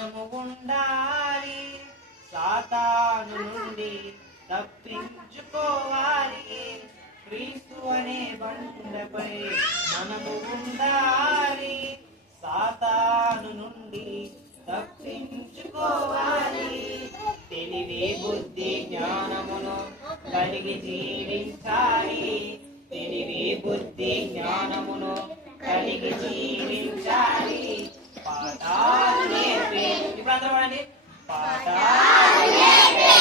మనము ఉండాలి, సాతాను నుండి తప్పించుకోవాలి. క్రీస్తు అనే బండపై మనము ఉండాలి, సాతాను నుండి తప్పించుకోవాలి. తెలివి బుద్ధి జ్ఞానమును కలిగి జీవించాలి, తెలివి బుద్ధి జ్ఞానమును కలిగి జీవించాలి. పాఠాలు నేర్పే ఇప్పుడు అందరూ వాడండి, పాఠాలు నేర్పే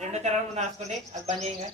రెండో తరం రాసుకోండి, అది బంద్ చేయంగా.